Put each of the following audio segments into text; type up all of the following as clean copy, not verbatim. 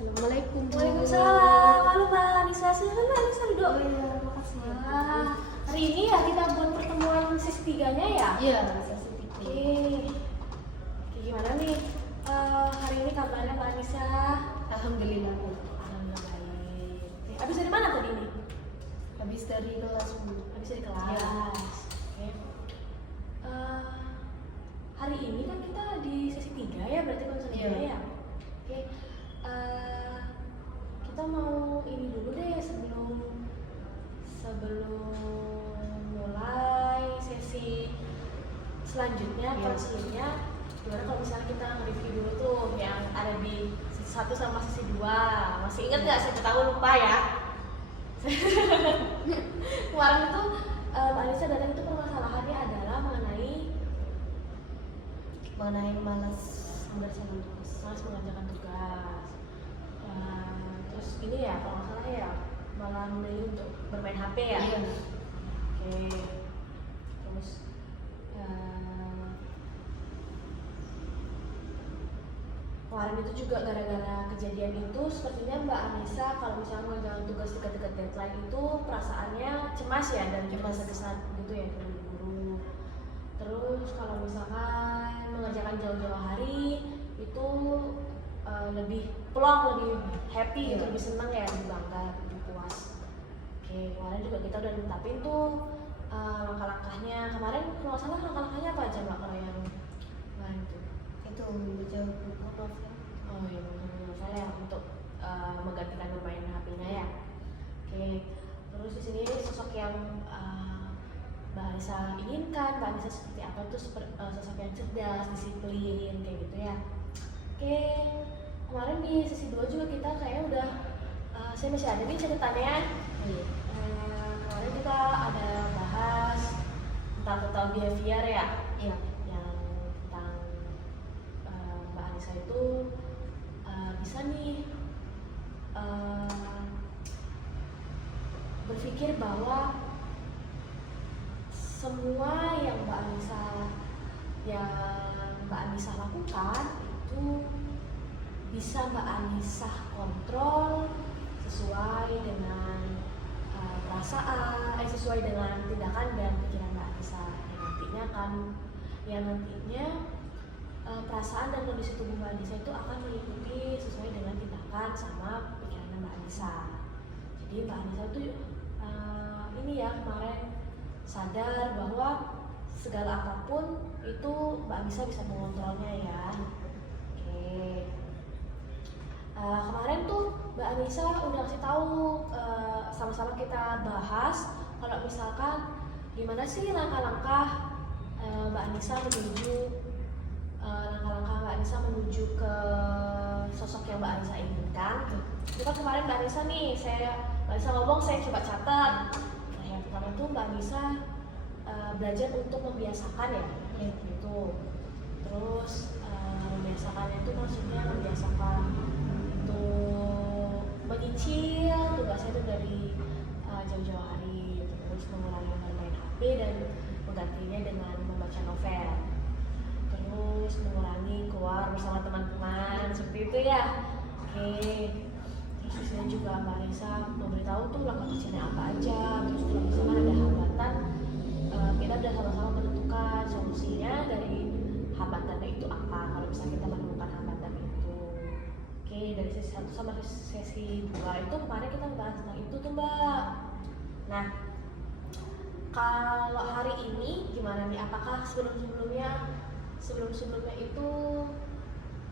Assalamualaikum. Waalaikumsalam. Halo Mbak Anissa, silakan Mbak Anissa duduk. Oh iya, makasih. Wah, hari ini ya kita buat pertemuan sesi 3-nya ya? Iya, sesi Oke. Oke, gimana nih? Hari ini kabarnya Mbak Anissa? Alhamdulillah. Alhamdulillah baik. Oke, habis dari mana tadi nih? Habis dari kelas 10. Habis dari kelas. Iya. Oke. Hari ini kan kita di sesi 3 ya, berarti konsen Iya. ya? Oke. Kita mau ini dulu deh sebelum mulai sesi selanjutnya, Iya. konselingnya. Gimana kalau misalnya kita nge-review dulu tuh yang ada di sesi 1 sama sesi 2. Masih ingat nggak? Saya tahu lupa ya. Kemarin itu Mbak Anissa datang itu permasalahannya adalah mengenai Malas mengerjakan tugas. malas mengerjakan tugas. Terus ini ya kalau nggak salah ya malah memilih untuk bermain HP ya. Iya. Oke. Terus kemarin itu juga gara-gara kejadian itu sepertinya Mbak Anissa kalau misalnya mengerjakan tugas dekat-dekat deadline itu perasaannya cemas ya dan tergesa-gesa gitu ya terburu-buru. Terus kalau misalkan mengerjakan jauh-jauh hari itu lebih plong, lebih happy gitu, Iya. lebih senang ya, lebih bangga, lebih puas. Oke, kemarin juga kita udah netapin tuh langkah-langkahnya. Kemarin kalau nggak salah langkah-langkahnya apa aja Mbak kalau yang kemarin tuh? Itu menjawab novel. Oh iya, novel ya untuk menggantikan bermain HP-nya ya. Oke, terus di sini sosok yang Mbak Anissa inginkan, Mbak Anissa seperti apa tuh, sosok yang cerdas, disiplin, kayak gitu ya. Oke, kemarin di sesi 2 juga kita kayaknya udah, saya masih ada nih catatannya. Iya. Kemarin kita ada bahas tentang total behavior ya, Iya. yang tentang Mbak Anissa itu bisa nih berpikir bahwa semua yang Mbak Anissa lakukan itu bisa Mbak Anissa kontrol sesuai dengan sesuai dengan tindakan dan pikiran Mbak Anissa yang nantinya perasaan dan kondisi tubuh Mbak Anissa itu akan mengikuti sesuai dengan tindakan sama pikiran Mbak Anissa. Jadi Mbak Anissa itu ini ya kemarin sadar bahwa segala apapun itu Mbak Anissa bisa mengontrolnya ya. Oke. Kemarin tuh Mbak Anissa udah kasih tahu, sama-sama kita bahas kalau misalkan gimana sih langkah-langkah Mbak Anissa menuju ke sosok yang Mbak Anissa inginkan. Itu kan kemarin Mbak Anissa nih, Mbak Anissa ngomong, saya coba catat. Nah yang pertama itu Mbak Anissa belajar untuk membiasakan ya, gitu. Terus membiasakannya itu maksudnya membiasakan untuk menyicil tugasnya itu dari jauh-jauh hari, terus mengurangi bermain HP dan menggantinya dengan membaca novel, terus mengurangi keluar bersama teman-teman seperti itu ya. Oke. Terus di sini juga Mbak Anissa memberitahu tuh langkah kecilnya apa aja. Terus kalau misalkan ada hambatan, kita udah sama-sama menentukan solusinya dari hambatannya itu apa kalau misalnya kita menemukan hambatan itu. Oke, dari sesi 1 sama sesi 2 itu kemarin kita bahas tentang itu tuh Mbak. Nah, kalau hari ini gimana nih? Apakah sebelum-sebelumnya itu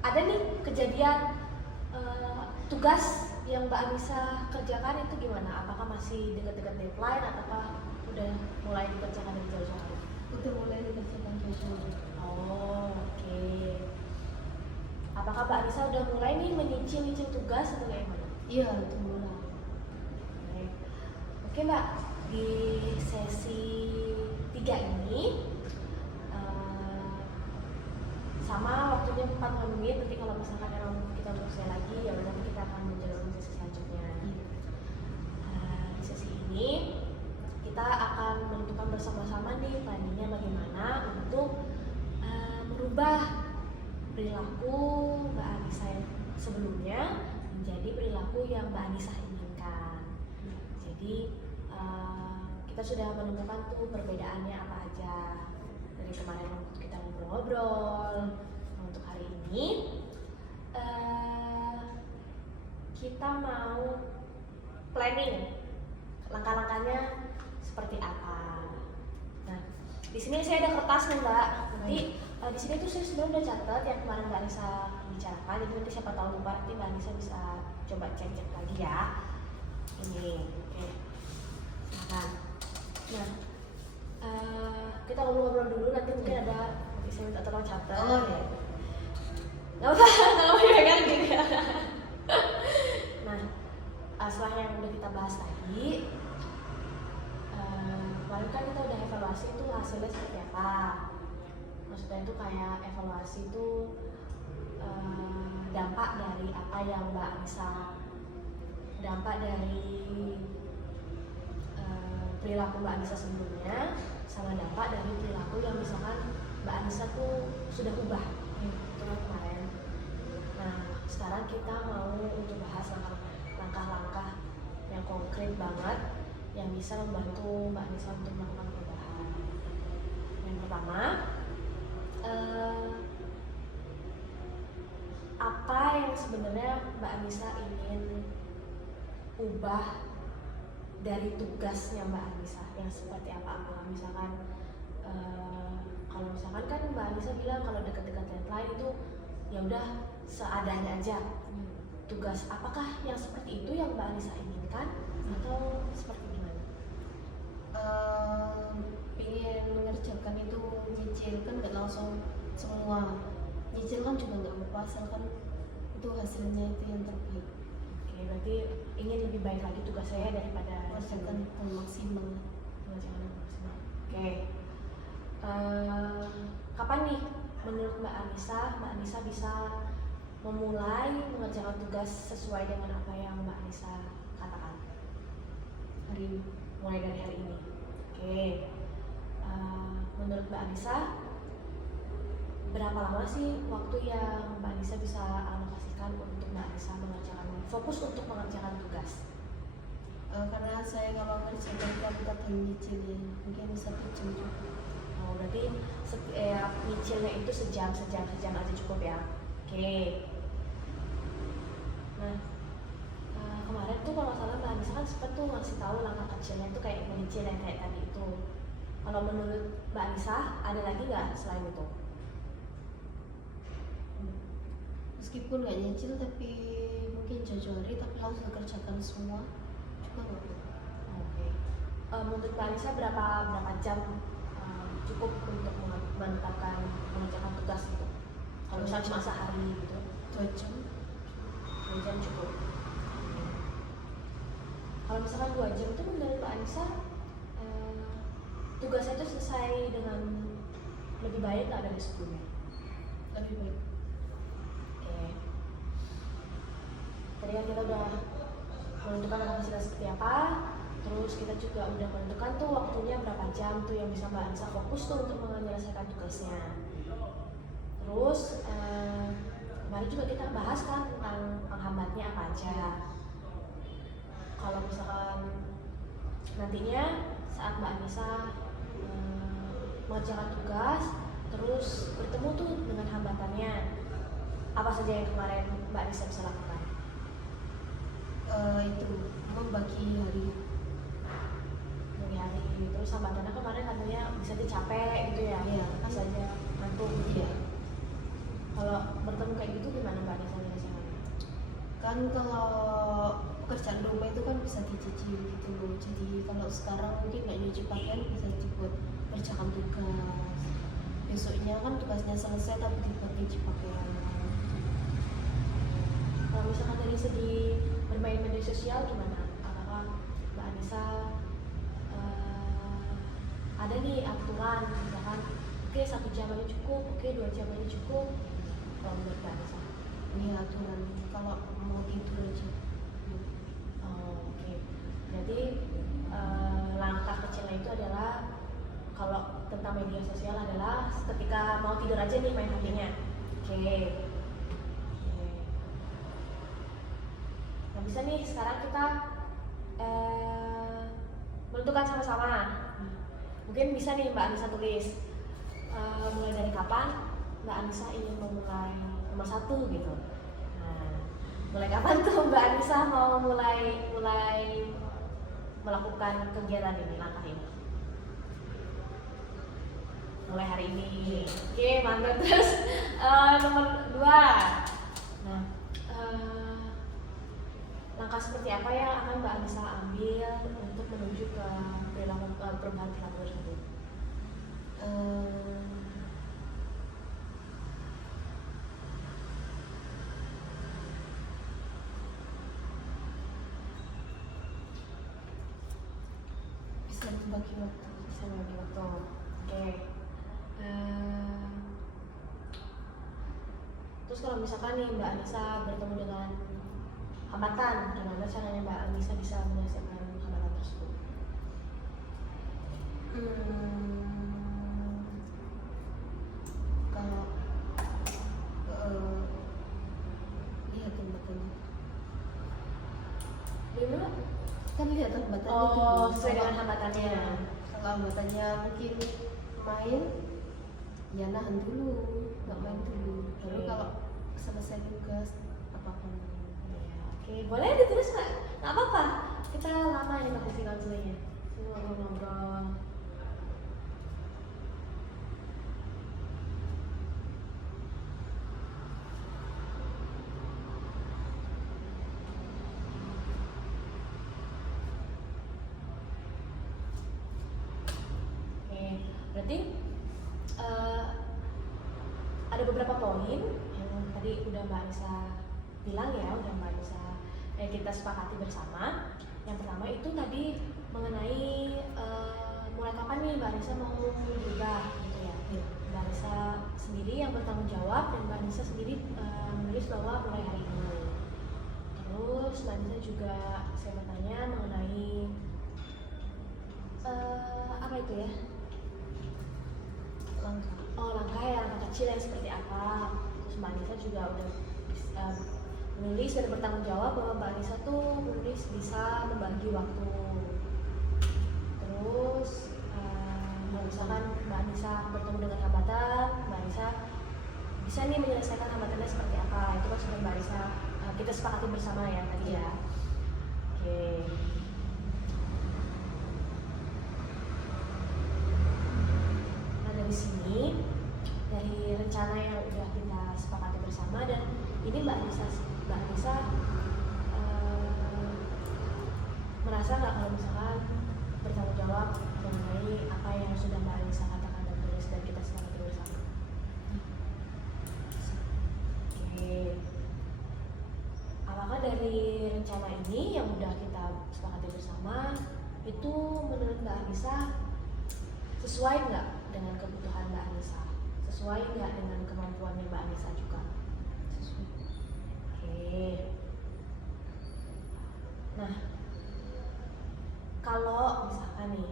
ada nih kejadian tugas yang Mbak Anissa kerjakan itu gimana? Apakah masih dekat-dekat deadline ataukah udah mulai dikerjakan dari jauh-jauh hari? Udah mulai dikerjakan jauh-jauh. Oh, oke. Apakah Mbak Anissa udah mulai nih menyicil tugas atau kayak gimana? Iya, itu mulai. Oke Mbak, di sesi 3 ini sama waktunya 40 menit. Nanti kalau misalkan emang kita selesai lagi ya nanti kita akan menjalani sesi selanjutnya. Di sesi ini kita akan menentukan bersama-sama nih planningnya bagaimana untuk merubah perilaku Mbak Anissa yang sebelumnya menjadi menjadi perilaku yang Mbak Anissa inginkan. Jadi kita sudah menemukan tuh perbedaannya apa aja dari kemarin kita ngobrol-ngobrol. Untuk hari ini kita mau planning langkah-langkahnya seperti apa. Nah, di sini saya ada kertas nih Mbak. Nanti di sini tuh saya sebenarnya udah catat yang kemarin Mbak Anissa bicarakan. Jadi nanti siapa tahu lupa, nanti Mbak Anissa bisa coba cek-cek lagi ya. Ini, oke. Silakan. Nah, kita ngobrol-ngobrol dulu. Nanti mungkin saya minta tolong catat. Oh ya. Nggak usah, kalau mau dipegang gitu ya. Nah, setelah yang udah kita bahas tadi, kemarin kan kita udah evaluasi itu hasilnya seperti apa. Maksudnya itu kayak evaluasi itu dampak dari apa yang Mbak Anissa, dampak dari perilaku Mbak Anissa sebelumnya, sama dampak dari perilaku yang misalkan Mbak Anissa tuh sudah ubah itu kan kemarin. Nah, sekarang kita mau untuk bahas langkah-langkah yang konkret banget yang bisa membantu Mbak Anissa untuk melakukan perubahan. Yang pertama, apa yang sebenarnya Mbak Anissa ingin ubah dari tugasnya Mbak Anissa, yang seperti apa? Misalkan kalau misalkan kan Mbak Anissa bilang kalau dekat-dekat deadline itu ya udah seadanya aja. Tugas apakah yang seperti itu yang Mbak Anissa inginkan atau seperti gimana? Ingin mengerjakan itu, nyicil kan nggak langsung semua. Nyicil kan juga nggak apa-apa, asalkan itu hasilnya itu yang terbaik. Oke, berarti ingin lebih baik lagi tugas saya daripada Kerjakan maksimal. Oke. Kapan nih menurut Mbak Anissa bisa memulai mengerjakan tugas sesuai dengan apa yang Mbak Anissa katakan? Hari ini. Mulai dari hari ini. Oke. Menurut Mbak Anissa, berapa lama sih waktu yang Mbak Anissa bisa alokasikan untuk Mbak Anissa mengerjakan, fokus untuk mengerjakan tugas? Karena saya kalau ngerjakan kan kadang nyicilnya mungkin 1 jam juga. Oh, berarti nyicilnya itu sejam aja cukup ya? Oke. Nah, kemarin tuh kalau nggak salah Mbak Anissa kan sempat tuh ngasih tahu langkah kecilnya tuh kayak menyicil yang kayak tadi itu. Kalau menurut Mbak Anissa ada lagi nggak selain itu? Meskipun nggak nyicil tapi mungkin jauh-jauh hari tapi harus dikerjakan semua juga nggak apa-apa. Oke. Menurut Mbak Anissa berapa jam cukup untuk menetapkan mengerjakan tugas itu? Kalau misalnya cuma sehari gitu? 2 jam. 2 jam cukup. Kalau misalkan 2 jam itu menurut Mbak Anissa tugasnya itu selesai dengan lebih baik nggak dari sebelumnya? Lebih baik. Oke. Tadi kan kita udah menentukan langkah hasilnya seperti apa, terus kita juga udah menentukan tuh waktunya berapa jam tuh yang bisa Mbak Anissa fokus tuh untuk menyelesaikan tugasnya. Terus kemarin juga kita bahas kan tentang penghambatnya apa aja. Kalau misalkan nantinya saat Mbak Anissa mengerjakan tugas, terus bertemu tuh dengan hambatannya, apa saja yang kemarin Mbak Anissa bisa lakukan? Itu membagi hari. Terus hambatannya kemarin katanya bisa capek gitu ya? Iya. Bisa aja ngantuk gitu ya? Kalau bertemu kayak gitu gimana Mbak Anissa biasanya? Kan kalau pekerjaan rumah itu kan bisa dicicil gitu loh. Jadi kalau sekarang mungkin nggak nyuci pakaian bisa dibuat kerjakan tugas. Besoknya kan tugasnya selesai tapi dibuat nyuci pakaian. Kalau misalkan dari segi bermain media sosial gimana? Apakah Mbak Anissa ada nih aturan misalkan oke 1 jam aja cukup, oke 2 jam aja cukup? Kalau menurut Mbak Anissa? Ini aturan kalau mau tidur aja. Oke. Berarti langkah kecilnya itu adalah kalau tentang media sosial adalah ketika mau tidur aja nih main HP-nya. Oke. bisa nih sekarang kita menentukan sama-sama. Mungkin bisa nih Mbak Anissa tulis mulai dari kapan Mbak Anissa ingin memulai nomor 1 gitu. Nah, mulai kapan tuh Mbak Anissa mau mulai melakukan kegiatan ini, langkah ini? Mulai hari ini. Oke, mantap. Terus nomor 2. Nah, langkah seperti apa yang akan Mbak Anissa ambil untuk menuju ke perubahan perilaku tersebut? Bisa dibagi waktu. Bisa membagi waktu. Oke. Terus kalau misalkan nih Mbak Anissa bertemu dengan hambatan, gimana caranya Mbak Anissa bisa menyelesaikan hambatan tersebut? Kalau lihat hambatannya, Gimana? kan lihat hambatannya Oh, dulu. sesuai dengan hambatannya. Kalau hambatannya mungkin main, ya nahan dulu, nggak main dulu. Baru Oke. kalau selesai tugas apa-apa. Iya, oke, boleh ditulis nggak? Nggak apa-apa. Kita lama ini pakai si konselnya. Ngobrol-ngobrol. Oke, berarti ada beberapa poin yang tadi udah Mbak Anissa bilang ya, udah Mbak Anissa kita sepakati bersama. Yang pertama itu tadi mengenai mulai kapan nih Mbak Anissa mau berubah gitu ya. Mbak Anissa sendiri yang bertanggung jawab dan Mbak Anissa sendiri menulis bahwa mulai hari ini. Terus Mbak Anissa juga saya bertanya mengenai apa itu ya? Langkah kecil yang seperti apa. Terus Mbak Anissa juga udah menulis dan bertanggung jawab bahwa Mbak Anissa tuh menulis bisa membagi waktu. Terus kalau misalkan Mbak Anissa bertemu dengan hambatan, Mbak Anissa bisa nih menyelesaikan hambatannya seperti apa. Itu kan sudah Mbak Anissa kita sepakati bersama ya tadi ya. Oke. Nah dari sini, dari rencana yang udah kita sepakati bersama, dan ini Mbak Anissa merasa nggak kalau misalkan bertanggung jawab mengenai apa yang sudah Mbak Anissa katakan dan tulis dan kita sepakati bersama? Oke. Apakah dari rencana ini yang udah kita sepakati bersama itu menurut Mbak Anissa sesuai nggak dengan kebutuhan Mbak Anissa? Sesuai nggak dengan kemampuannya Mbak Anissa juga? Sesuai. Oke. Nah, kalau misalkan nih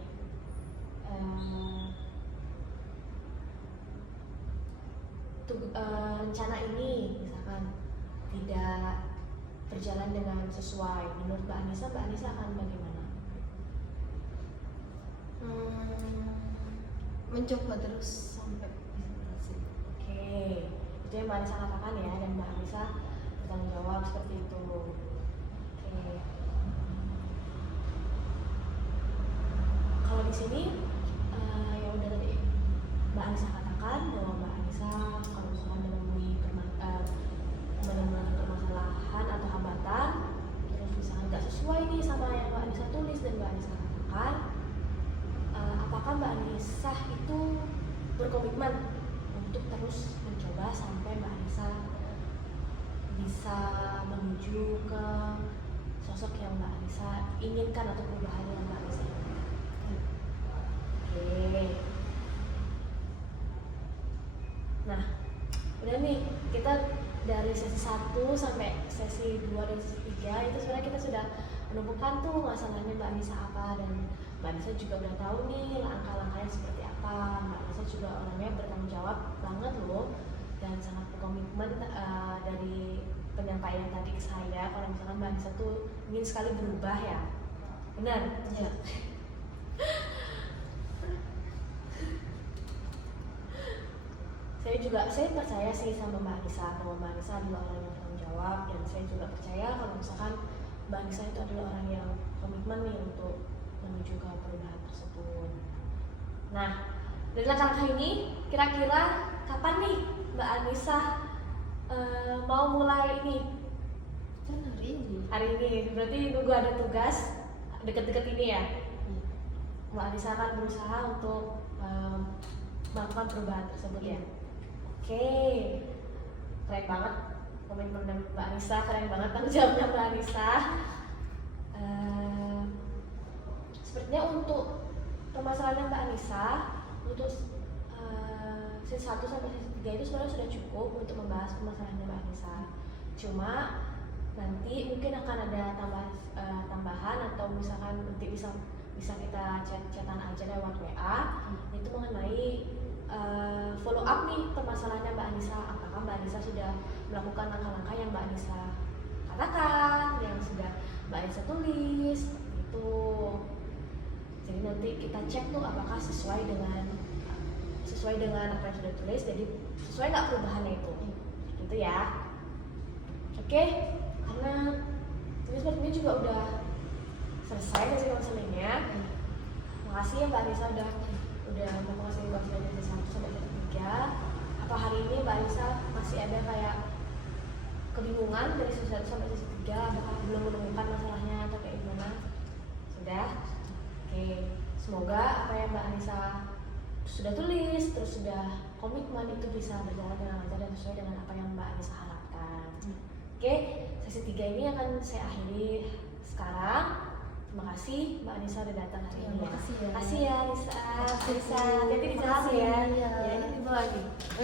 rencana ini misalkan tidak berjalan dengan sesuai, menurut Mbak Anissa akan bagaimana? Mencoba terus sampai bisa berhasil. Oke, itu yang Mbak Anissa katakan ya, dan Mbak Anissa bertanggung jawab seperti itu. Oke. Kalau di sini yang udah tadi Mbak Anissa katakan bahwa Mbak Anissa kalau misalkan menemui permasalahan atau hambatan, terus misalkan nggak sesuai nih sama yang Mbak Anissa tulis dan Mbak Anissa katakan, apakah Mbak Anissa itu berkomitmen untuk terus mencoba sampai Mbak Anissa bisa menuju ke sosok yang Mbak Anissa inginkan atau perubahan yang Mbak Anissa inginkan? Oke. Nah, udah nih, kita dari sesi 1 sampai sesi 2 dan sesi 3 itu sebenarnya kita sudah menumpukan tuh masalahnya Mbak Anissa apa, dan Mbak Anissa juga udah tahu nih langkah-langkahnya seperti apa. Mbak Anissa juga orangnya bertanggung jawab banget loh dan sangat berkomitmen. Dari penyampaian tadi ke saya, kalau misalkan Mbak Anissa tuh ingin sekali berubah ya, benar? Ya. Saya percaya sih sama Mbak Anissa, bahwa Mbak Anissa adalah orang yang bertanggung jawab, dan saya juga percaya kalau misalkan Mbak Anissa itu adalah orang yang komitmen nih untuk menuju ke perubahan tersebut. Nah, dari langkah-langkah ini, kira-kira kapan nih Mbak Anissa mau mulai ini? Kan hari ini. Hari ini, berarti nunggu ada tugas deket-deket ini ya? Mbak Anissa akan berusaha untuk melakukan perubahan tersebut ya? Oke, keren banget komitmen Mbak Anissa, keren banget tanggung jawabnya Mbak Anissa. Sepertinya untuk permasalahan Mbak Anissa, untuk sesi 1 sampai sesi 3 itu sebenarnya sudah cukup untuk membahas permasalahannya Mbak Anissa. Cuma nanti mungkin akan ada tambahan, atau misalkan nanti bisa kita chatan aja lewat WA, itu mengenai follow up nih permasalahannya Mbak Anissa. Apakah Mbak Anissa sudah melakukan langkah-langkah yang Mbak Anissa katakan, yang sudah Mbak Anissa tulis itu. Jadi nanti kita cek tuh apakah sesuai dengan apa yang sudah tulis, jadi sesuai nggak perubahannya itu, gitu ya. Oke, karena ini sepertinya juga udah selesai sesi konselingnya. Makasih ya Mbak Anissa udah melakukan sesi konseling dari 1 sampai sesi 3. Apa hari ini Mbak Anissa masih ada kayak kebingungan dari sesi 1 sampai sesi 3? Apakah belum menemukan masalahnya atau kayak gimana? Sudah? Oke, semoga apa yang Mbak Anissa sudah tulis, terus sudah komitmen itu bisa berjalan dengan lancar dan sesuai dengan apa yang Mbak Anissa harapkan. Oke, sesi 3 ini akan saya akhiri sekarang. Terima kasih Mbak Anissa udah datang hari ini. Makasih ya. Makasih ya Anissa. Anissa, jadi di jalan ya. Ya, ini lagi.